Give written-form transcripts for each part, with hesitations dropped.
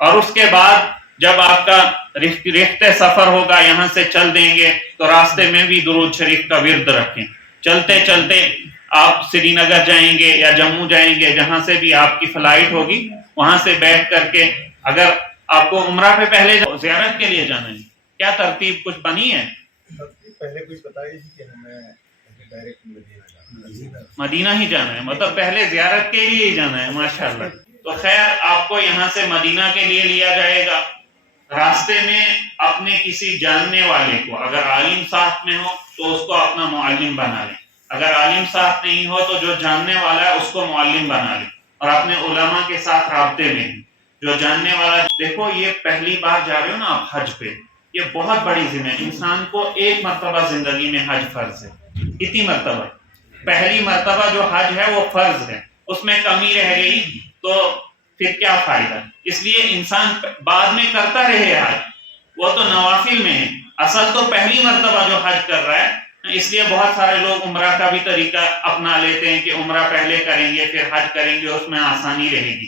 اور اس کے بعد جب آپ کا رخت سفر ہوگا یہاں سے چل دیں گے تو راستے میں بھی درود شریف کا ورد رکھیں. چلتے چلتے آپ سری نگر جائیں گے یا جموں جائیں گے، جہاں سے بھی آپ کی فلائٹ ہوگی وہاں سے بیٹھ کر کے، اگر آپ کو عمرہ پہ پہلے زیارت کے لیے جانا ہے، کیا ترتیب کچھ بنی ہے؟ پہلے کچھ بتائیے کہ ہمیں ڈائریکٹ مدینہ ہی جانا ہے، مطلب پہلے زیارت کے لیے ہی جانا ہے. ماشاءاللہ. تو خیر آپ کو یہاں سے مدینہ کے لیے لیا جائے گا. راستے میں اپنے کسی جاننے والے کو، اگر عالم ساتھ میں ہو تو اس کو اپنا معلم بنا لیں، اگر عالم ساتھ نہیں ہو تو جو جاننے والا ہے اس کو معلم بنا لیں، اور اپنے علماء کے ساتھ رابطے میں جو جاننے والا. دیکھو یہ پہلی بار جا رہے ہو نا آپ حج پہ، یہ بہت بڑی ذمہ ہے. انسان کو ایک مرتبہ زندگی میں حج فرض ہے. کتنی مرتبہ؟ پہلی مرتبہ جو حج ہے وہ فرض ہے، اس میں کمی رہ گئی تو پھر کیا فائدہ. اس لیے انسان بعد میں کرتا رہے حج، وہ تو نوافل میں ہے. اصل تو پہلی مرتبہ جو حج کر رہا ہے، اس لیے بہت سارے لوگ عمرہ کا بھی طریقہ اپنا لیتے ہیں کہ عمرہ پہلے کریں گے پھر حج کریں گے، اس میں آسانی رہے گی.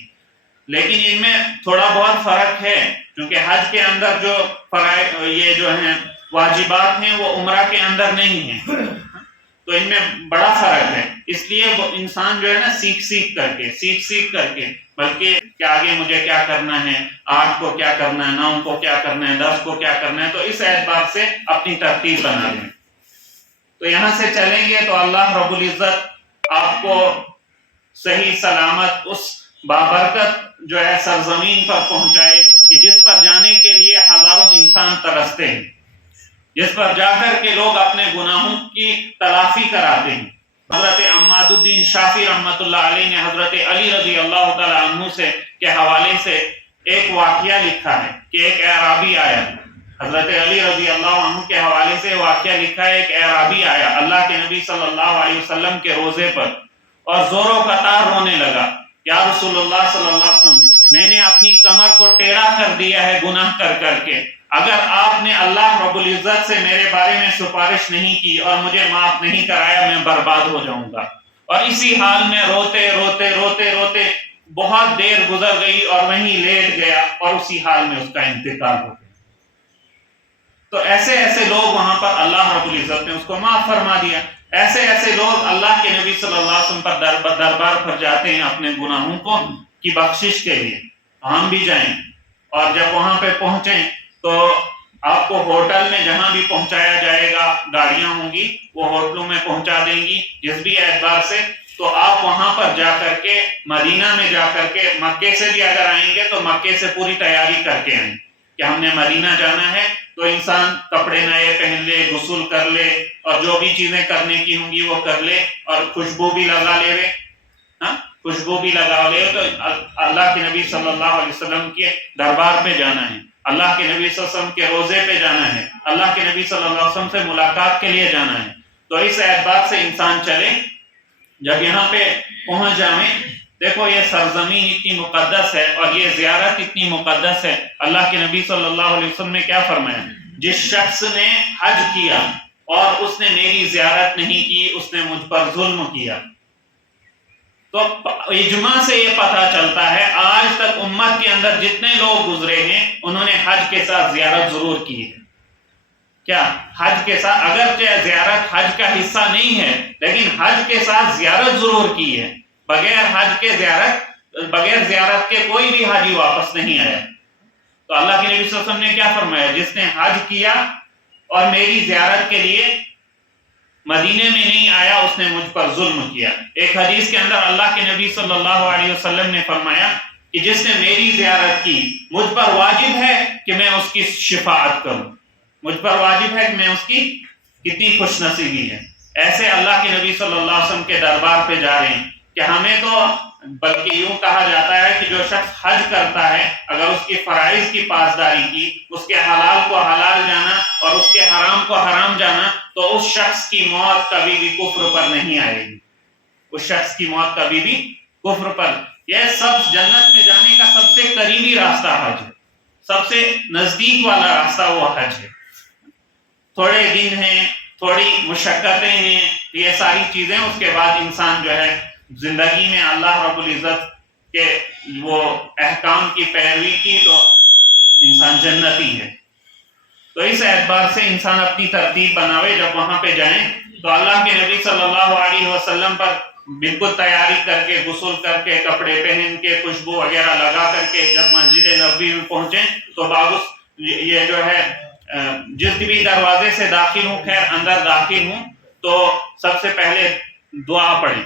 لیکن ان میں تھوڑا بہت فرق ہے، کیونکہ حج کے اندر جو فرائض یہ جو ہیں واجبات ہیں وہ عمرہ کے اندر نہیں ہیں، تو ان میں بڑا فرق ہے. اس لیے وہ انسان جو ہے نا سیکھ کر کے بلکہ کہ آگے مجھے کیا کرنا ہے، 8 کو کیا کرنا ہے، 9 کو کیا کرنا ہے، 10 کو کیا کرنا ہے، تو اس اعتبار سے اپنی ترتیب بنا لیں. تو یہاں سے چلیں گے تو اللہ رب العزت آپ کو صحیح سلامت اس بابرکت جو ہے سرزمین پر پہنچائے کہ جس پر جانے کے لیے ہزاروں انسان ترستے ہیں، جس پر جا کر کے لوگ اپنے گناہوں کی تلافی کراتے ہیں. حضرت عماد الدین شافی رحمۃ اللہ علیہ نے حضرت علی رضی اللہ تعالی عنہ سے کے حوالے سے ایک واقعہ لکھا ہے کہ ایک اعرابی آیا. حضرت علی رضی اللہ عنہ کے حوالے سے واقعہ لکھا ہے، ایک اعرابی آیا اللہ کے نبی صلی اللہ علیہ وسلم کے روزے پر اور زور و قطار رونے لگا. یا رسول اللہ صلی اللہ علیہ وسلم، میں نے اپنی کمر کو ٹیڑھا کر دیا ہے گناہ کر کے، اگر آپ نے اللہ رب العزت سے میرے بارے میں سفارش نہیں کی اور مجھے معاف نہیں کرایا میں برباد ہو جاؤں گا. اور اسی حال میں روتے روتے روتے روتے بہت دیر گزر گئی اور وہیں لیٹ گیا اور اسی حال میں اس کا انتقال ہو گیا. تو ایسے لوگ وہاں پر اللہ رب العزت نے اس کو معاف فرما دیا. ایسے لوگ اللہ کے نبی صلی اللہ علیہ وسلم پر دربار پر جاتے ہیں اپنے گناہوں کو کی بخشش کے لیے. ہم بھی جائیں اور جب وہاں پہ پہنچیں تو آپ کو ہوٹل میں جہاں بھی پہنچایا جائے گا، گاڑیاں ہوں گی وہ ہوٹلوں میں پہنچا دیں گی جس بھی اعتبار سے. تو آپ وہاں پر جا کر کے مدینہ میں جا کر کے، مکے سے بھی اگر آئیں گے تو مکے سے پوری تیاری کر کے آئیں کہ ہم نے مدینہ جانا ہے. تو انسان کپڑے نئے پہن لے، غسل کر لے اور جو بھی چیزیں کرنے کی ہوں گی وہ کر لے، اور خوشبو بھی لگا لے. خوشبو بھی لگا لے. تو اللہ کے نبی صلی اللہ علیہ وسلم کے دربار پہ جانا ہے، اللہ کے نبی صلی اللہ علیہ وسلم کے روزے پہ جانا ہے، اللہ کے نبی صلی اللہ علیہ وسلم سے ملاقات کے لیے جانا ہے. تو اس اعتبار سے انسان چلے. جب یہاں پہ پہنچ جائیں، دیکھو یہ سرزمین اتنی مقدس ہے اور یہ زیارت اتنی مقدس ہے. اللہ کے نبی صلی اللہ علیہ وسلم نے کیا فرمایا؟ جس شخص نے حج کیا اور اس نے میری زیارت نہیں کی اس نے مجھ پر ظلم کیا. تو اجماع سے یہ پتہ چلتا ہے آج تک امت کے اندر جتنے لوگ گزرے ہیں انہوں نے حج کے ساتھ زیارت ضرور کی ہے. کیا حج کے ساتھ، اگرچہ زیارت حج کا حصہ نہیں ہے لیکن حج کے ساتھ زیارت ضرور کی ہے. بغیر زیارت کے کوئی بھی حاجی واپس نہیں آیا. تو اللہ کے نبی صلی اللہ علیہ وسلم نے کیا فرمایا؟ جس نے حج کیا اور میری زیارت کے لیے مدینے میں نہیں آیا اس نے مجھ پر ظلم کیا. ایک حدیث کے اندر اللہ کے نبی صلی اللہ علیہ وسلم نے فرمایا کہ جس نے میری زیارت کی مجھ پر واجب ہے کہ میں اس کی شفاعت کروں، مجھ پر واجب ہے کہ میں اس کی کتنی خوش نصیبی ہے. ایسے اللہ کے نبی صلی اللہ علیہ وسلم کے دربار پہ جا رہے ہیں کہ ہمیں تو بلکہ یوں کہا جاتا ہے کہ جو شخص حج کرتا ہے اگر اس کی فرائض کی پاسداری کی، اس کے حلال کو حلال جانا اور اس کے حرام کو حرام جانا، تو اس شخص کی موت کبھی بھی کفر پر نہیں آئے گی. اس شخص کی موت کبھی بھی کفر پر. یہ سب جنت میں جانے کا سب سے قریبی راستہ حج ہے، سب سے نزدیک والا راستہ وہ حج ہے. تھوڑے دن ہیں، تھوڑی مشقتیں ہیں، یہ ساری چیزیں، اس کے بعد انسان جو ہے زندگی میں اللہ رب العزت کہ وہ احکام کی پیروی کی تو انسان جنتی ہے. تو اس اعتبار سے انسان اپنی ترتیب بناوے. جب وہاں پہ جائیں تو اللہ کے نبی صلی اللہ علیہ وسلم پر بالکل تیاری کر کے، غسل کر کے، کپڑے پہن کے، خوشبو وغیرہ لگا کر کے جب مسجد نبوی میں پہنچیں تو باغس یہ جو ہے جس بھی دروازے سے داخل ہوں، خیر اندر داخل ہوں تو سب سے پہلے دعا پڑھیں.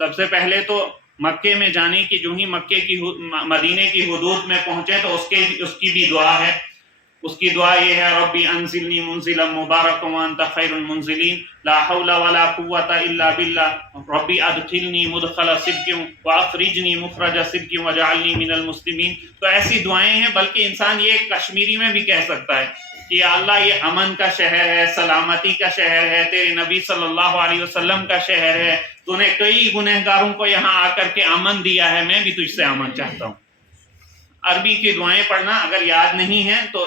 سب سے پہلے تو مکے میں جانے کی، جو ہی مکے کی مدینے کی حدود میں پہنچے تو اس کی بھی دعا ہے. اس کی دعا یہ ہے ربی انزلنی منزلا مبارکا وانت خیر المنزلین لا حول ولا قوة الا باللہ ربی ادخلنی مدخل صدق واخرجنی مخرج صدق واجعلنی من المسلمین. تو ایسی دعائیں ہیں. بلکہ انسان یہ کشمیری میں بھی کہہ سکتا ہے کہ یا اللہ یہ امن کا شہر ہے، سلامتی کا شہر ہے، تیرے نبی صلی اللہ علیہ وسلم کا شہر ہے، تو نے کئی گنہگاروں کو یہاں آ کر کے امن دیا ہے، میں بھی تجھ سے امن چاہتا ہوں. عربی کی دعائیں پڑھنا اگر یاد نہیں ہیں تو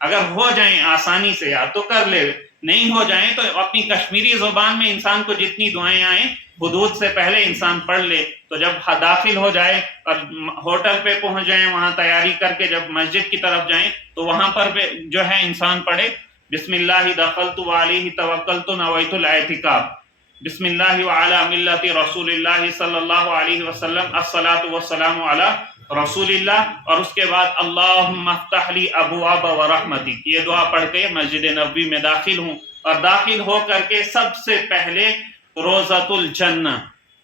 اگر ہو جائیں آسانی سے یاد تو کر لے، نہیں ہو جائیں تو اپنی کشمیری زبان میں انسان کو جتنی دعائیں آئیں حدود سے پہلے انسان پڑھ لے. تو جب داخل ہو جائے اور ہوٹل پہ پہنچ جائیں، وہاں تیاری کر کے جب مسجد کی طرف جائیں تو وہاں پر جو ہے انسان پڑھے بسم اللہ دخلت وعلیہ توکلت نویت الاعتکاف، بسم اللہ وعلی ملت رسول اللہ صلی اللہ علیہ وسلم الصلاۃ والسلام علی رسول اللہ، اور اس کے بعد اللہم افتح لی ابواب ورحمتک. یہ دعا پڑھ کے مسجد نبوی میں داخل ہوں اور داخل ہو کر کے سب سے پہلے روضۃ الجنہ،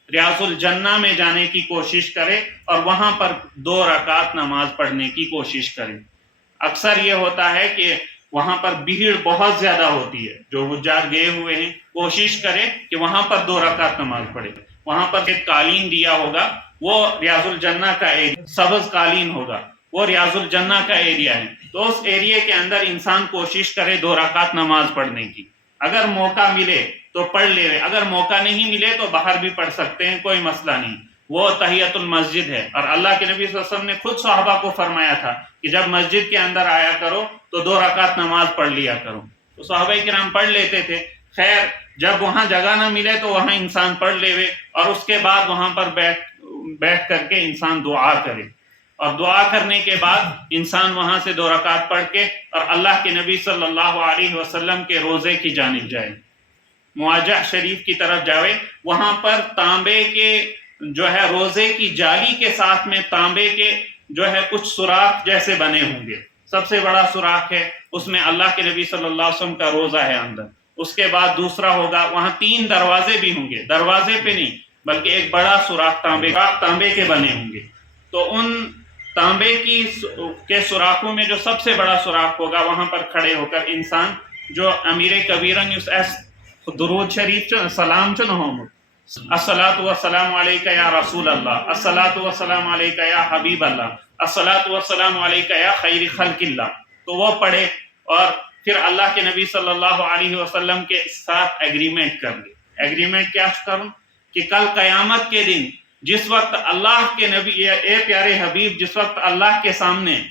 ریاض الجنہ میں جانے کی کوشش کرے اور وہاں پر 2 رکعت نماز پڑھنے کی کوشش کرے. اکثر یہ ہوتا ہے کہ وہاں پر بھیڑ بہت زیادہ ہوتی ہے. جو حجاج گئے ہوئے ہیں کوشش کرے کہ وہاں پر 2 رکعت نماز پڑھے. وہاں پر ایک قالین دیا ہوگا، وہ ریاض الجنہ کا ایریا، سبز قالین ہوگا، وہ ریاض الجنہ کا ایریا ہے. تو اس ایریے کے اندر انسان کوشش کرے 2 رکعت نماز پڑھنے کی. اگر موقع ملے تو پڑھ لے، اگر موقع نہیں ملے تو باہر بھی پڑھ سکتے ہیں، کوئی مسئلہ نہیں. وہ تحیۃ المسجد ہے. اور اللہ کے نبی صلی اللہ علیہ وسلم نے خود صحابہ کو فرمایا تھا کہ جب مسجد کے اندر آیا کرو تو 2 رکعت نماز پڑھ لیا کرو. تو صحابہ کرام پڑھ لیتے تھے. خیر جب وہاں جگہ نہ ملے تو وہاں انسان پڑھ لے اور اس کے بعد وہاں پر بیٹھ کر کے انسان دعا کرے. اور دعا کرنے کے بعد انسان وہاں سے 2 رکعت پڑھ کے اور اللہ کے نبی صلی اللہ علیہ وسلم کے روزے کی جانب جائے، مواجہ شریف کی طرف جاوے. وہاں پر تانبے کے جو ہے روزے کی جالی کے ساتھ میں تانبے کے جو ہے کچھ سوراخ جیسے بنے ہوں گے. سب سے بڑا سوراخ ہے، اس میں اللہ کے نبی صلی اللہ علیہ وسلم کا روزہ ہے اندر. اس کے بعد دوسرا ہوگا، وہاں 3 دروازے بھی ہوں گے، دروازے پہ نہیں بلکہ ایک بڑا سوراخ تانبے کے بنے ہوں گے. تو ان تانبے کے سوراخوں میں جو سب سے بڑا سوراخ ہوگا وہاں پر کھڑے ہو کر انسان جو امیر کبیرن درود شریف سلام چن ہوں الصلاۃ والسلام علیک یا رسول اللہ، الصلاۃ والسلام علیک یا حبیب اللہ، الصلاۃ والسلام علیک یا خیر خلق اللہ. تو وہ پڑھے اور پھر اللہ کے نبی صلی اللہ علیہ وسلم کے ساتھ ایگریمنٹ کر لے. ایگریمنٹ کیا کروں کہ کل قیامت کے دن جس وقت اللہ کے نبی اے پیارے حبیب، جس وقت اللہ کے سامنے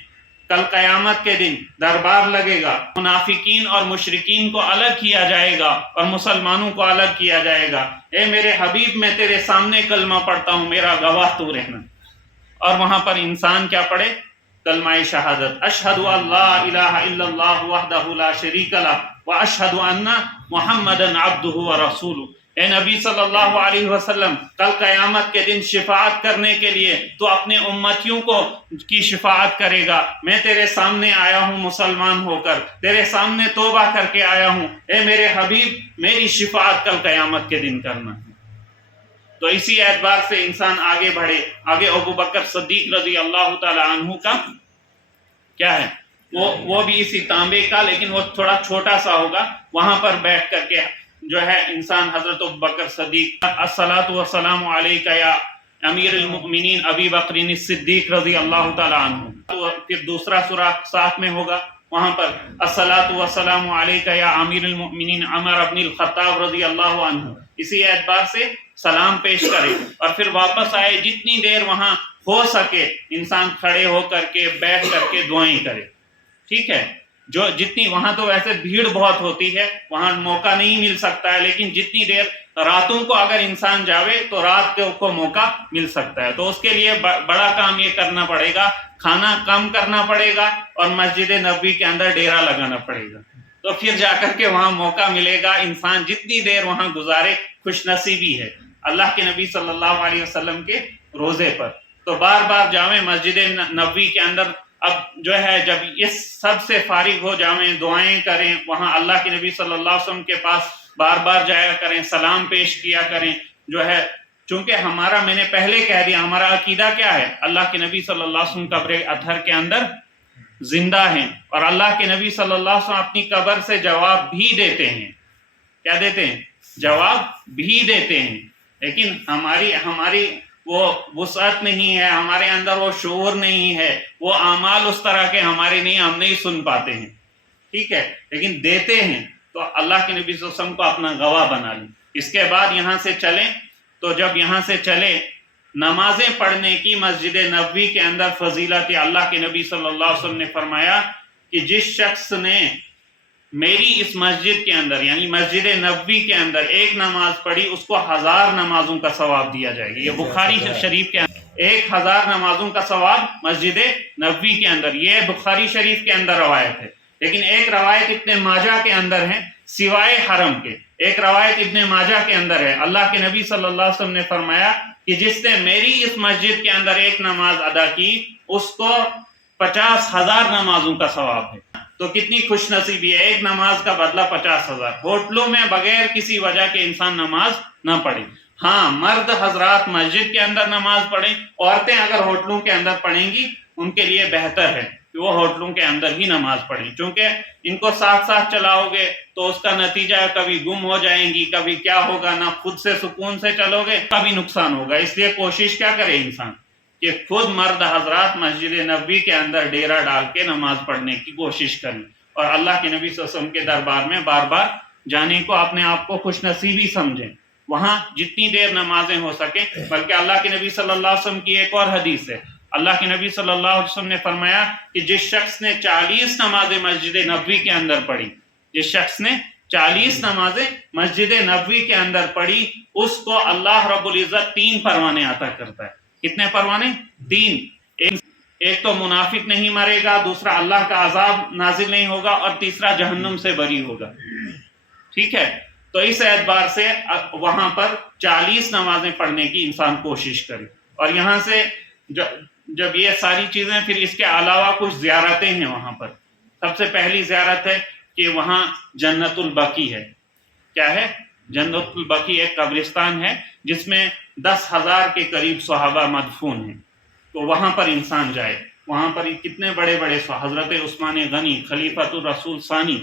کل قیامت کے دن دربار لگے گا، منافقین اور مشرکین کو الگ کیا جائے گا اور مسلمانوں کو الگ کیا جائے گا. اے میرے حبیب میں تیرے سامنے کلمہ پڑھتا ہوں، میرا گواہ تو رہنا. اور وہاں پر انسان کیا پڑھے؟ کلمہ شہادت، اشہد ان لا الہ الا اللہ وحدہ لا شریک لہ واشہد ان محمدا عبدہ ورسولہ. اے نبی صلی اللہ علیہ وسلم کل قیامت کے دن شفاعت کرنے کے لیے تو اپنے امتیوں کو کی شفاعت کرے گا. میں تیرے سامنے آیا ہوں مسلمان ہو کر، تیرے سامنے توبہ کر کے آیا ہوں. اے میرے حبیب میری شفاعت کل قیامت کے دن کرنا. تو اسی اعتبار سے انسان آگے بڑھے. آگے ابو بکر صدیق رضی اللہ تعالی عنہ کا کیا ہے، وہ بھی اسی تانبے کا، لیکن وہ تھوڑا چھوٹا سا ہوگا. وہاں پر بیٹھ کر کے جو ہے انسان حضرت ابو بکر صدیق الصلاۃ والسلام علیک یا امیر المؤمنین ابی بکر الصدیق رضی اللہ تعالی عنہ. تو پھر دوسرا سوراخ ساتھ میں ہوگا، وہاں پر الصلاۃ والسلام علیک یا امیر المؤمنین عمر بن الخطاب رضی اللہ عنہ. اسی اعتبار سے سلام پیش کرے اور پھر واپس آئے. جتنی دیر وہاں ہو سکے انسان کھڑے ہو کر کے بیٹھ کر کے دعائیں کرے. ٹھیک ہے. جو جتنی وہاں تو ویسے بھیڑ بہت ہوتی ہے، وہاں موقع نہیں مل سکتا ہے، لیکن جتنی دیر راتوں کو اگر انسان جاوے تو رات کو موقع مل سکتا ہے. تو اس کے لیے بڑا کام یہ کرنا پڑے گا، کھانا کم کرنا پڑے گا اور مسجد نبوی کے اندر ڈیرا لگانا پڑے گا. تو پھر جا کر کے وہاں موقع ملے گا. انسان جتنی دیر وہاں گزارے خوش نصیبی ہے اللہ کے نبی صلی اللہ علیہ وسلم کے روزے پر. تو بار بار جاویں مسجد نبوی کے اندر. اب جو ہے جب اس سب سے فارغ ہو جاویں، دعائیں کریں، وہاں اللہ کے نبی صلی اللہ علیہ وسلم کے پاس بار بار جایا کریں، سلام پیش کیا کریں. جو ہے چونکہ ہمارا، میں نے پہلے کہہ دیا، ہمارا عقیدہ کیا ہے؟ اللہ کے نبی صلی اللہ علیہ وسلم قبر اطہر کے اندر زندہ ہیں، اور اللہ کے نبی صلی اللہ علیہ وسلم اپنی قبر سے جواب بھی دیتے ہیں. کیا دیتے ہیں؟ جواب بھی دیتے ہیں. لیکن ہماری وہ وسعت نہیں ہے، ہمارے اندر وہ شعور نہیں ہے، وہ اعمال اس طرح کے ہمارے نہیں، ہم نہیں سن پاتے ہیں. ٹھیک ہے، لیکن دیتے ہیں. تو اللہ کے نبی صلی اللہ علیہ وسلم کو اپنا گواہ بنا لیں. اس کے بعد یہاں سے چلیں. تو جب یہاں سے چلے، نمازیں پڑھنے کی مسجد نبوی کے اندر فضیلت. اللہ کے نبی صلی اللہ علیہ وسلم نے فرمایا کہ جس شخص نے میری اس مسجد کے اندر یعنی مسجد نبوی کے اندر ایک نماز پڑھی، اس کو 1000 نمازوں کا ثواب دیا جائے گا. یہ بخاری شریف کے اندر 1000 نمازوں کا ثواب مسجد نبوی کے اندر. یہ بخاری شریف کے اندر روایت ہے. لیکن ایک روایت ابن ماجہ کے اندر ہے سوائے حرم کے. ایک روایت ابن ماجہ کے اندر ہے. اللہ کے نبی صلی اللہ علیہ وسلم نے فرمایا کہ جس نے میری اس مسجد کے اندر ایک نماز ادا کی، اس کو 50,000 نمازوں کا ثواب ہے. تو کتنی خوش نصیبی ہے، ایک نماز کا بدلہ 50,000. ہوٹلوں میں بغیر کسی وجہ کے انسان نماز نہ پڑھے. ہاں، مرد حضرات مسجد کے اندر نماز پڑھیں. عورتیں اگر ہوٹلوں کے اندر پڑھیں گی ان کے لیے بہتر ہے کہ وہ ہوٹلوں کے اندر ہی نماز پڑھیں، چونکہ ان کو ساتھ ساتھ چلاؤ گے تو اس کا نتیجہ کبھی گم ہو جائیں گی، کبھی کیا ہوگا، نہ خود سے سکون سے چلو گے، کبھی نقصان ہوگا. اس لیے کوشش کیا کرے انسان کہ خود مرد حضرات مسجد نبوی کے اندر ڈیرا ڈال کے نماز پڑھنے کی کوشش کریں، اور اللہ کے نبی صلی اللہ علیہ وسلم کے دربار میں بار بار جانے کو اپنے آپ کو خوش نصیبی سمجھیں. وہاں جتنی دیر نمازیں ہو سکیں. بلکہ اللہ کے نبی صلی اللہ علیہ وسلم کی ایک اور حدیث ہے. اللہ کے نبی صلی اللہ علیہ وسلم نے فرمایا کہ جس شخص نے 40 نمازیں مسجد نبوی کے اندر پڑھی، جس شخص نے 40 نمازیں مسجد نبوی کے اندر پڑھی، اس کو اللہ رب العزت 3 پروانے عطا کرتا ہے. کتنے پروانے؟ 3. ایک تو منافق نہیں مرے گا، دوسرا اللہ کا عذاب نازل نہیں ہوگا، اور تیسرا جہنم سے بری ہوگا. ٹھیک ہے، تو اس اعتبار سے وہاں پر 40 نمازیں پڑھنے کی انسان کوشش کرے. اور یہاں سے جب یہ ساری چیزیں، پھر اس کے علاوہ کچھ زیارتیں ہیں وہاں پر. سب سے پہلی زیارت ہے کہ وہاں جنت البقیع ہے. کیا ہے؟ جنت البقیع ایک قبرستان ہے جس میں 10,000 کے قریب صحابہ مدفون ہیں. تو وہاں پر انسان جائے. وہاں پر کتنے بڑے بڑے حضرت عثمان غنی خلیفۃ الرسول ثانی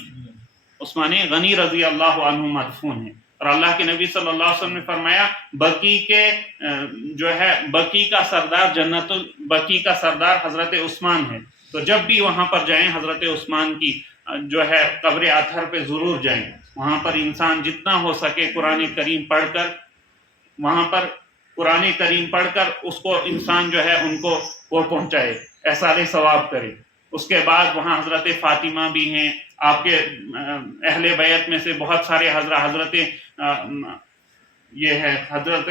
عثمان غنی رضی اللہ عنہ مدفون ہیں. اور اللہ کے نبی صلی اللہ علیہ وسلم نے فرمایا بقیع کے جو ہے بقیع کا سردار، جنت البقیع کا سردار حضرت عثمان ہے. تو جب بھی وہاں پر جائیں حضرت عثمان کی جو ہے قبر اطہر پہ ضرور جائیں. وہاں پر انسان جتنا ہو سکے قرآن کریم پڑھ کر، وہاں پر قرآن کریم پڑھ کر اس کو انسان جو ہے ان کو وہ پہنچائے، احصال ثواب کرے. اس کے بعد وہاں حضرت فاطمہ بھی ہیں، آپ کے اہل بیت میں سے بہت سارے حضرت یہ ہے حضرت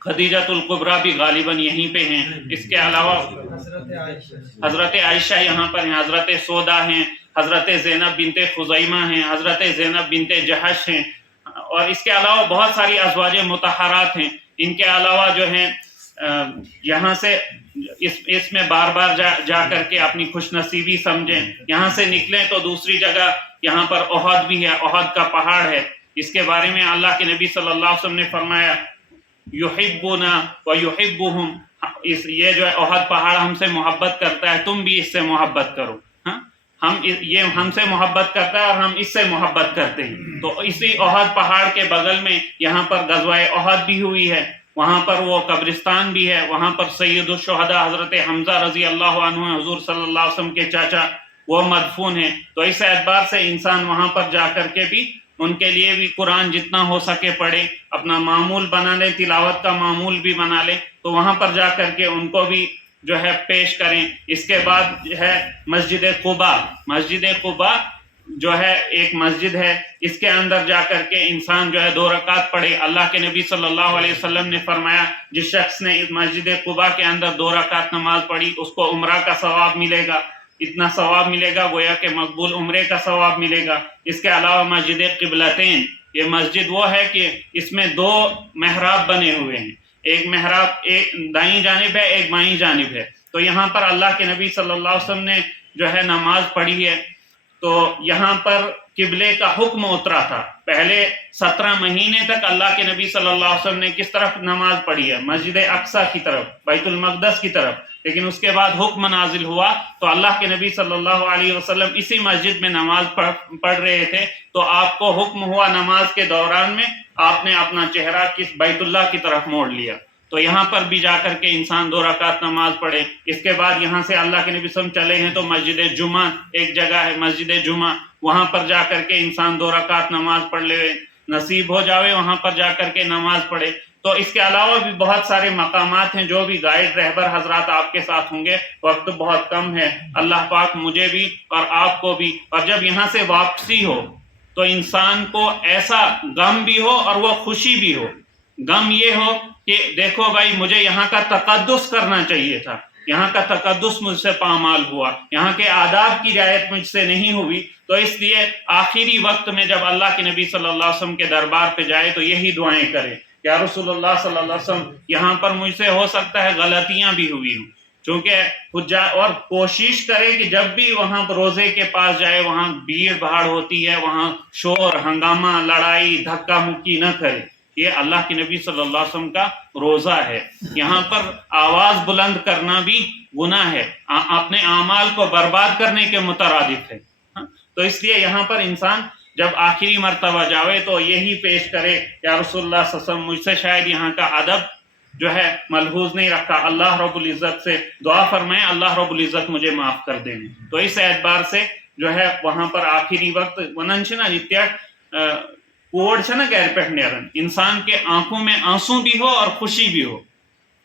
خدیجۃ الکبریٰ بھی غالباً یہیں پہ ہیں. اس کے علاوہ حضرت عائشہ یہاں پر ہیں، حضرت سودا ہیں، حضرت زینب بنت خزیمہ ہیں، حضرت زینب بنت جہش ہیں، اور اس کے علاوہ بہت ساری ازواج مطہرات ہیں. ان کے علاوہ جو ہیں یہاں سے اس میں بار بار جا کر کے اپنی خوش نصیبی سمجھیں. یہاں سے نکلیں تو دوسری جگہ یہاں پر احد بھی ہے، احد کا پہاڑ ہے. اس کے بارے میں اللہ کے نبی صلی اللہ علیہ وسلم نے فرمایا یحبنا ویحبہم، یہ جو ہے احد پہاڑ ہم سے محبت کرتا ہے، تم بھی اس سے محبت کرو. یہ ہم سے محبت کرتا ہے اور ہم اس سے محبت کرتے ہیں. تو اسی احد پہاڑ کے بغل میں یہاں پر غزوہ احد بھی ہوئی ہے، وہاں پر وہ قبرستان بھی ہے. وہاں پر سید الشہداء حضرت حمزہ رضی اللہ عنہ حضور صلی اللہ علیہ وسلم کے چاچا، وہ مدفون ہیں. تو اس اعتبار سے انسان وہاں پر جا کر کے بھی ان کے لیے بھی قرآن جتنا ہو سکے پڑھے، اپنا معمول بنا لے، تلاوت کا معمول بھی بنا لے. تو وہاں پر جا کر کے ان کو بھی جو ہے پیش کریں. اس کے بعد جو ہے مسجد قباء جو ہے ایک مسجد ہے, اس کے اندر جا کر کے انسان جو ہے 2 رکعت پڑھے. اللہ کے نبی صلی اللہ علیہ وسلم نے فرمایا جس شخص نے اس مسجد قباء کے اندر 2 رکعت نماز پڑھی اس کو عمرہ کا ثواب ملے گا, اتنا ثواب ملے گا گویا کہ مقبول عمرے کا ثواب ملے گا. اس کے علاوہ مسجد قبلتین, یہ مسجد وہ ہے کہ اس میں 2 محراب بنے ہوئے ہیں, ایک محراب ایک دائیں جانب ہے ایک بائیں جانب ہے. تو یہاں پر اللہ کے نبی صلی اللہ علیہ وسلم نے جو ہے نماز پڑھی ہے. تو یہاں پر قبلے کا حکم اترا تھا. پہلے 17 مہینے تک اللہ کے نبی صلی اللہ علیہ وسلم نے کس طرف نماز پڑھی ہے؟ مسجد اقصی کی طرف, بیت المقدس کی طرف. لیکن اس کے بعد حکم نازل ہوا تو اللہ کے نبی صلی اللہ علیہ وسلم اسی مسجد میں نماز پڑھ رہے تھے. تو آپ کو حکم ہوا نماز کے دوران میں آپ نے اپنا چہرہ کس بیت اللہ کی طرف موڑ لیا. تو یہاں پر بھی جا کر کے انسان 2 رکعت نماز پڑھے. اس کے بعد یہاں سے اللہ کے نبی صلی اللہ علیہ وسلم چلے ہیں تو مسجد جمعہ ایک جگہ ہے, مسجد جمعہ, وہاں پر جا کر کے انسان 2 رکعت نماز پڑھ لے, نصیب ہو جاوے وہاں پر جا کر کے نماز پڑھے. تو اس کے علاوہ بھی بہت سارے مقامات ہیں جو بھی گائیڈ رہبر حضرات آپ کے ساتھ ہوں گے. وقت بہت کم ہے, اللہ پاک مجھے بھی اور آپ کو بھی. اور جب یہاں سے واپسی ہو تو انسان کو ایسا غم بھی ہو اور وہ خوشی بھی ہو. غم یہ ہو کہ دیکھو بھائی مجھے یہاں کا تقدس کرنا چاہیے تھا, یہاں کا تقدس مجھ سے پامال ہوا, یہاں کے آداب کی رعایت مجھ سے نہیں ہوئی. تو اس لیے آخری وقت میں جب اللہ کے نبی صلی اللہ علیہ وسلم کے دربار پہ جائے تو یہی دعائیں کرے, یا رسول اللہ صلی اللہ علیہ وسلم یہاں پر مجھ سے ہو سکتا ہے غلطیاں بھی ہوئی ہوں, چونکہ اور کوشش کرے کہ جب بھی وہاں روزے کے پاس جائے وہاں بھیڑ بھاڑ ہوتی ہے, وہاں شور ہنگامہ لڑائی دھکا مکی نہ کرے. یہ اللہ کے نبی صلی اللہ علیہ وسلم کا روزہ ہے. یہاں پر آواز بلند کرنا بھی گناہ ہے, اپنے اعمال کو برباد کرنے کے مترادف ہے. تو اس لیے یہاں پر انسان جب آخری مرتبہ جاوے تو یہی پیش کرے, یا رسول اللہ صلی اللہ علیہ وسلم مجھ سے شاید یہاں کا ادب جو ہے ملحوظ نہیں رکھا, اللہ رب العزت سے دعا فرمائے اللہ رب العزت مجھے معاف کر دیں. تو اس اعتبار سے جو ہے وہاں پر آخری وقت وننچنا جتیا کوڑ چھنا گیر پیٹ نیرن, انسان کے آنکھوں میں آنسو بھی ہو اور خوشی بھی ہو.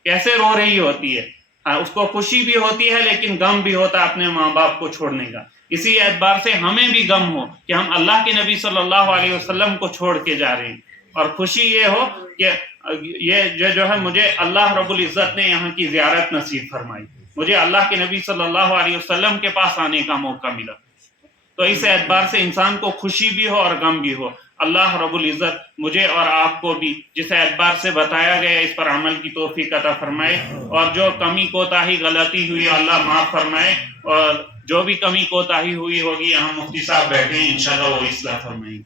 کیسے رو رہی ہوتی ہے, اس کو خوشی بھی ہوتی ہے لیکن غم بھی ہوتا ہے اپنے ماں باپ کو چھوڑنے کا. اسی اعتبار سے ہمیں بھی غم ہو کہ ہم اللہ کے نبی صلی اللہ علیہ وسلم کو چھوڑ کے جا رہے ہیں, اور خوشی یہ ہو کہ یہ جو ہے مجھے اللہ رب العزت نے یہاں کی زیارت نصیب فرمائی, مجھے اللہ کے نبی صلی اللہ علیہ وسلم کے پاس آنے کا موقع ملا. تو اس اعتبار سے انسان کو خوشی بھی ہو اور غم بھی ہو. اللہ رب العزت مجھے اور آپ کو بھی جس اعتبار سے بتایا گیا اس پر عمل کی توفیق عطا فرمائے, اور جو کمی کوتاہی غلطی ہوئی اللہ معاف فرمائے, اور جو بھی کمی کوتاہی ہوئی ہوگی ہم مفتی صاحب بیٹھے ہیں انشاءاللہ وہ اصلاح فرمائیں.